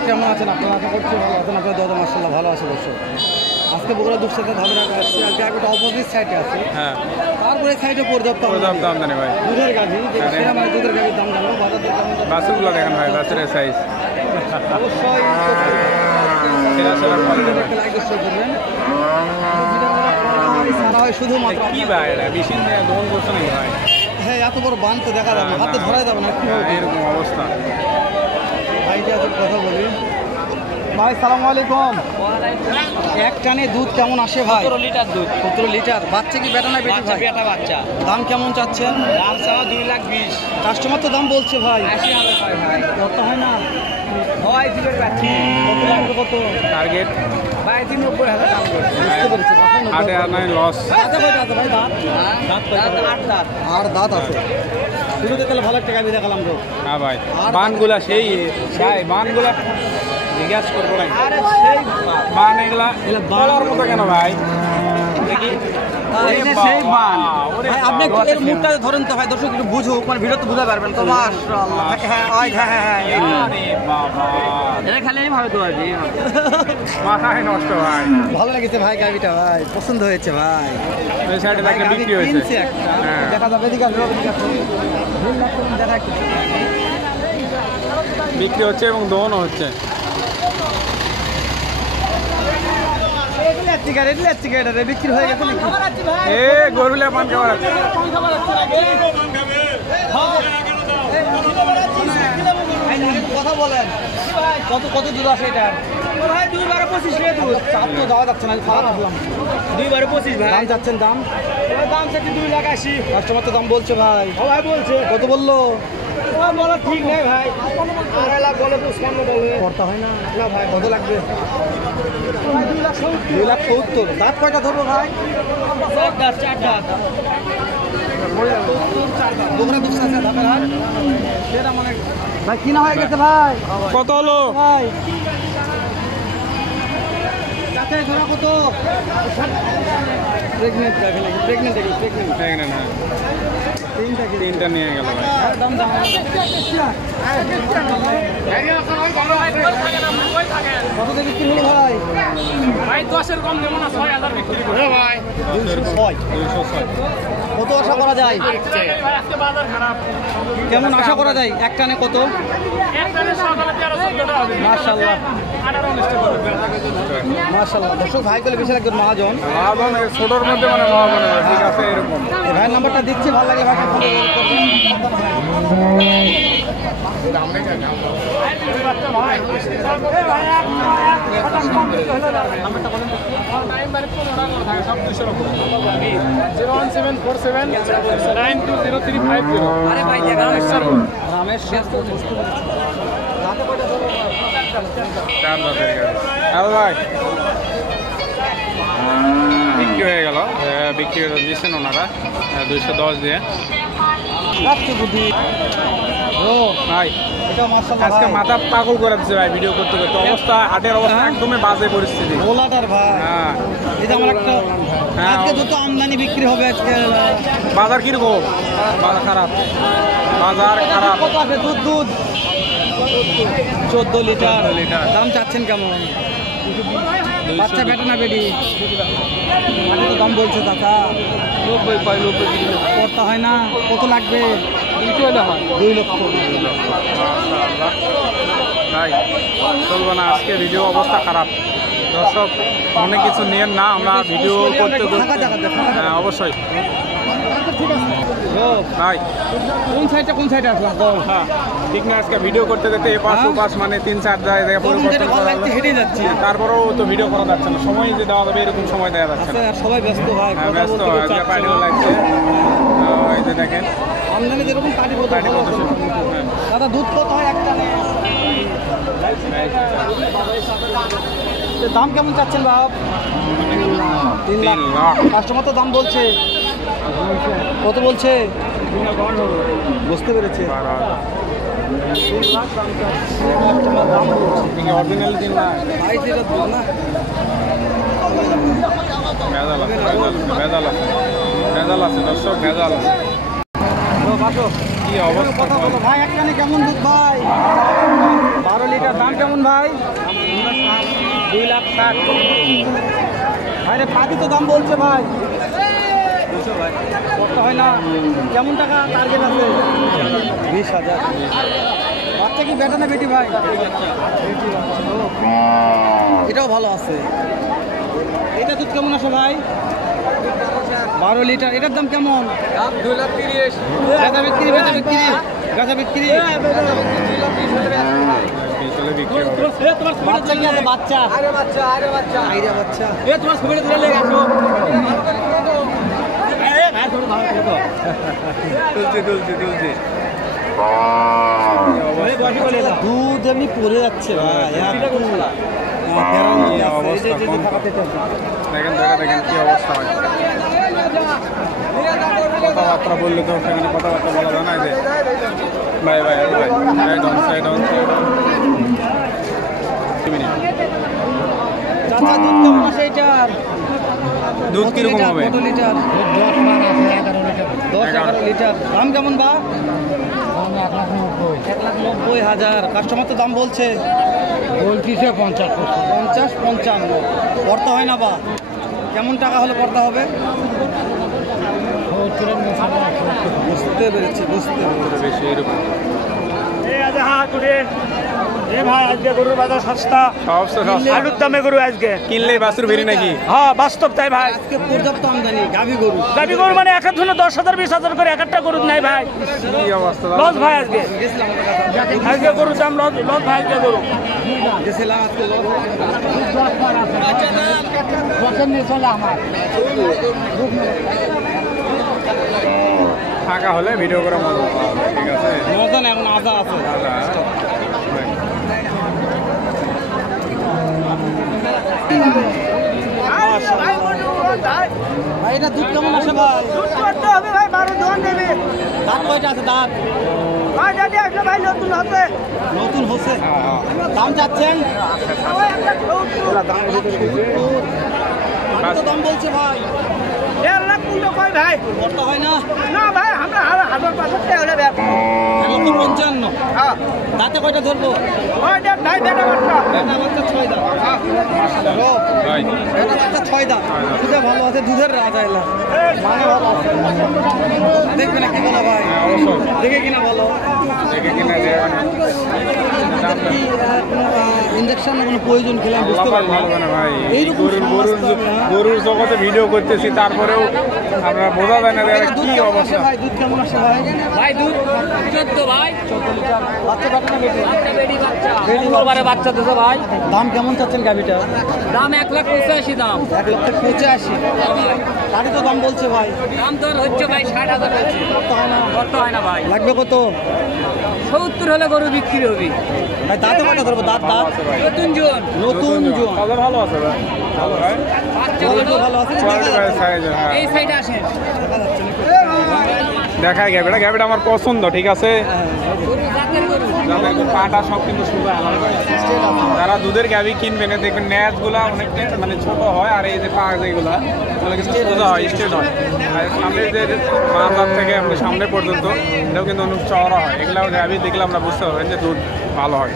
দর্শক কেমন আছেন আপনারা? আশা করছি ভালো আছেন। আপনার দাদা মাশাআল্লাহ ভালো আছে দর্শক। আজকে বগুড়া দুধ সাথে ধাপে ধাপে আসছি। আজকে একটা অপোজিট সাইডে আছে। হ্যাঁ, তারপরে সাইডে পর্যাপ্ত আমদানি ভাই। দুধের গাভি সেরা মানে দুধের গাভির দাম জানবো, বাজার দর কেমন যাচ্ছে। বাছুরগুলো দেখেন ভাই, বাছুরের সাইজ অবশ্যই সেরা সেরা কোয়ালিটি ভাই। লাইক শেয়ার করবেন। সারা হয় শুধুমাত্র কি ভাই এটা মেশিন দিয়ে দহন করছে নাকি ভাই? হ্যাঁ, এত বড় বান তো দেখা যাবে, হাতে ধরা যাবে না। এরকম অবস্থা। ভাইকে এত কথা বলি। ভাই সালাম আলাইকুম। এক টানে দুধ কেমন আসে ভাই? 17 লিটার দুধ। 17 লিটার। বাচ্চা কি বেটা না বেটি ভাই? বেটা বাচ্চা। দাম কেমন চাচ্ছেন? দাম চাওয়া 2,20,000। কাস্টমার তো দাম বলছে ভাই। 80,000 ভাই। কত হয় না? হয় দিবেন বাকি। কত লাগবে কত? টার্গেট ভাই 90,000 দাম করছে। বুঝতে পেরেছি। আটে আর নাই লস। দাঁতে কয়টা আছে ভাই? দাঁত দাঁত 8 দাঁত। আর দাঁত আছে। শুরুতে তাহলে ভালো একটা গাভি দেখালাম তো। হ্যাঁ ভাই, বানগুলা সেই ভাই, বানগুলা জিজ্ঞাস করবো না। আরে সেই বান এগুলা বান। বলার মতো কেন ভাই? দেখি এই যে সেই বান। ভাই আপনি একটু এর মুখটা ধরেন তো ভাই, দর্শক একটু বুঝুক, মানে ভিডিও তো বুঝতে পারবেন তো। মাশাআল্লাহ। হ্যাঁ হ্যাঁ। আরে বাবা, এটা খালি এইভাবে তো আর কি। মাথায় নষ্ট ভাই। ভালো লেগেছে ভাই গাভিটা ভাই, পছন্দ হয়েছে ভাই। ওই সাইডে দেখলে বিক্রি হয়েছে। কিনছে একটা। হ্যাঁ। দেখা যাবে এদিকে আসবে, এদিকে আসবে। দেখা একটু। বিক্রি হচ্ছে এবং দহনও হচ্ছে। বিক্রি হয়ে গেছে নাকি? এ গরুলে পান খাবার আছে। কথা বলেন, কত কত দুধ আছে এটার? ভাই 2,25 লিটার দুধ। চাপ তো দেওয়া যাচ্ছে না, খারাপ আসলাম। 2,25 ভাই। দাম চাচ্ছেন দাম? দাম চাচ্ছি 2,80,000। কাস্টমার তো দাম বলছে ভাই। ভাই বলছে কত বললো? বলা ঠিক নেই ভাই। 2.5 লাখ বলে 55 বলে। করতে হয় না। না ভাই কত লাগবে? ভাই 2,70,000। 2,70,000। দাঁত কয়টা ধরবো ভাই? 4 দাঁত 4 দাঁত। বগুড়া দুধ আছে ধাপের হাট। সেটা মানে ভাই কিনা হয়ে গেছে ভাই। কত হলো ভাই চাচা ধরা কত? প্রেগনেন্ট প্রেগনেন্ট দেখেন? হ্যাঁ, তিনটা নিয়ে গেল ভাই। দাম দাম কত দিয়ে বিক্রি হলো ভাই? ভাই 10 এর কম দেব না, 6,000 বিক্রি করে ভাই। 206। 206। কত আশা করা যায়? ভাই আজকে বাজার খারাপ। কেমন আশা করা যায়? এক টানে কত? একটানে সকালে 13-14 টাকা হবে। মাশাআল্লাহ 18-19 টাকা হবে। মাশাআল্লাহ। দর্শক ভাই বলে বিশাল একজন মহাজন। মহাজন ছোটোর মধ্যে মানে মহাজন, ঠিক আছে এরকম। এই ভাইয়ের নাম্বারটা দিচ্ছি, ভালো লাগলে ভাইকে ফোন করবেন। আরে ভাই দেখা রামেশ হ্যালো ভাই, বিক্রি হয়ে গেল। বিক্রি করে দিচ্ছেন ওনারা 210 দিয়ে। রাখছি বুদ্ধি ও ভাই এটা মাশাআল্লাহ আজকে ভাই। মাথা পাগল করে দিচ্ছে ভাই ভিডিও করতে করতে। অবস্থা, হাটের অবস্থা একদমই বাজে পরিস্থিতি। গোলাটার ভাই, হ্যাঁ, এটা আমার একটা হ্যাঁ। আজকে যত আমদানি বিক্রি হবে আজকে। বাজার কিরকম? বাজার খারাপ, বাজার খারাপ। কত আছে দুধ? দুধ 14 লিটার। 14 লিটার। দাম চাচ্ছেন কেমন? 200 বাচ্চা বেটা না বেটি? মানে তো দাম বলছে দাদা 90 পাই, 90 বিক্রি করতে হয় না। কত লাগবে? হলে হয় 2 লক্ষ। মাশাআল্লাহ। ভাই চলবো না, আজকে ভিডিও অবস্থা খারাপ। দর্শক অনেক কিছু নিয়েন না, আমরা ভিডিও করতে ফাঁকা জায়গাতে, ফাঁকা হ্যাঁ অবশ্যই ও ভাই। কোন সাইডে আসলাম বল? হ্যাঁ ঠিক না, আজকে ভিডিও করতে করতে এপাশ ওপাশ মানে 3-4 জায়গায় পরিবর্তন করা হলো। হেঁটে যাচ্ছি। তারপরেও তো ভিডিও করা যাচ্ছে না, সময় যে দেওয়া যাবে এরকম সময় দেওয়া যাচ্ছে না। আর সবাই ব্যস্ত ভাই, হ্যাঁ কথা ব্যস্ত বলতে হয়, চাচ্ছে পানিও না। লাগছে। এই যে দেখেন আমদানি যেরকম কাটি বলতে পানি ভালো কত আছে। হ্যাঁ। দাদা দুধ কত হয় একটা? দাম কেমন চাচ্ছেন বাপ? 3 লাখ। 3 লাখ। কাস্টমার তো দাম বলছে। কত বলছে? বুঝতে পেরেছে। 3 লাখ দাম চাচ্ছে। কাস্টমার দাম বলছে। অরিজিনাল 3 লাখ। ভাই যেটা দুধ না ভেজাল আছে, ভেজাল আছে, ভেজাল আছে দর্শক, ভেজাল আছে। বাসো কি অবস্থা কথা বলো ভাই, একখানে কেমন দুধ ভাই? 12 লিটার। দাম কেমন ভাই? 2,60,000 ভাই রে, পাতি তো দাম বলছে ভাই। করতে হয় না। কেমন টাকা টার্গেট আছে? 20,000। বাচ্চা কি বেটা না বেটি ভাই? বেটি বাচ্চা। এটাও ভালো আছে। এটা দুধ কেমন আসে ভাই? 12 লিটার। এটার দাম কেমন? 2,30,000 গাঁজা বিক্রি, গাঁজা বিক্রি, গাঁজা বিক্রি। চলে বিক্রি হবে। বাচ্চা কি আছে? বাচ্চা আরে বাচ্চা আইরা বাচ্চা। তোমার ছবি তুলে লেগে আসো তুলছি দুধ এমনি পড়ে যাচ্ছে ভাই। দেখেন কি অবস্থা হয়। কথাবার্তা বললে তো সেখানে কথাবার্তা বলা যায় না। যে ভাই সাইড অন চাচা দুধ কেমন আছে এটার? দুধ কিরকম হবে? কত লিটার? 10-11 লিটার। দাম কেমন বা? 1,90,000। কাস্টমার তো দাম বলছে 50-55। পড়তে হয় না বা? কেমন টাকা হলে পড়তে হবে? বুঝতে পেরেছি। বেশি এরকম ভাই আজকে গরুর বাজার সস্তা, আলুর দামে গরু আজকে কিনলে বাছুর বেরি নাকি? হ্যাঁ বাস্তব তাই ভাই। আজকে পর্যাপ্ত আমদানি গাভী গরু। গাভী গরু মানে এক ধরনের 10,000 20,000 করে এক একটা গরু নাই ভাই। কি অবস্থা লস ভাই আজকে গেছিলাম ওদের কাছে। আজকে গরুর দাম লস ভাই আজকে গরু গেছিলাম আজকে লোক। ফাঁকা হলে ভিডিও করে মজা পাওয়া যাবে, ঠিক আছে? মজা না, এখন আজা আছে। ভাই এটা দুধ কেমন আসে ভাই? ভাই 12 দোকান দেবে দাঁত কয়টা আছে? দাঁত ভাই যদি আসলে ভাই নতুন হবে নতুন হচ্ছে। দাম চাচ্ছেন? দাম তো দাম বলছে ভাই। 1.5 লাখ মূল্য কয় ভাই? করতে হয় না। না ভাই আমরা 1,500 হলে ব্যাপ 1,55,000। হ্যাঁ দাঁতে কয়টা ধরবো? ভাই দেখ ভাই বেটা বাচ্চা বেটা বাচ্চা 6 দাঁত। ভাই বেটা বাচ্চা 6 দাঁত। দুধে ভালো আছে, দুধের রাজা এলা। মানে ভালো আছে। দেখবে না কি বলো ভাই? অবশ্যই দেখে কিনা বলো। দেখে কিনা যে ইঞ্জেকশন কোনো প্রয়োজন খেলে আমি বুঝতে পারি না। ভালো না ভাই। এইরকম গরুর জগতে ভিডিও করতেছি, তারপরেও আমরা বোঝা যায় না যে এরা দুধ কি কেমন অবস্থা। আসে ভাই? দুধ কেমন আসে ভাই? ভাই দুধ 14 ভাই 14 লিটার। বাচ্চা বেটা না বেটি? বেডি বাচ্চা বেটি মঙ্গলবারে বাচ্চা দিছে ভাই। দাম কেমন চাচ্ছেন গাভিটা? দাম 1,85,000 দাম। 1,85,000। গাড়ি তো দাম বলছে ভাই। দাম তো হচ্ছে ভাই 60,000 হচ্ছে। করতে হয় না। করতে হয় না ভাই। লাগবে কত 70 হলে গরু বিক্রি হবে। ভাই? দাঁতে কটা ধরবো? দাঁত নতুন জন নতুন জোয়ান। কালার ভালো আছে ভাই। ভালো ভাই। বাচ্চা কোয়ালিটি হলো ভালো আছে। কোয়ালিটি ভাই, সাইজ, হ্যাঁ। এই সাইডে আসেন। দেখায় গ্যাবিটা আমার পছন্দ, ঠিক আছে? গরু জাতের গরু। যাদের পাটা সব কিন্তু সুন্দর আলাদা। যারা দুধের গাভি কিনবেন দেখবেন ন্যাচগুলা অনেকটা মানে ছোট হয়, আর এই যে পা যেগুলা ওগুলো কিন্তু সোজা হয়, স্ট্রেট হয়। আর সামনে যে মাথার থেকে আপনি সামনে পর্যন্ত এটাও কিন্তু অনেক চওড়া হয়। এগুলো গাভি দেখলে আমরা বুঝতে পারবেন যে দুধ ভালো হয়।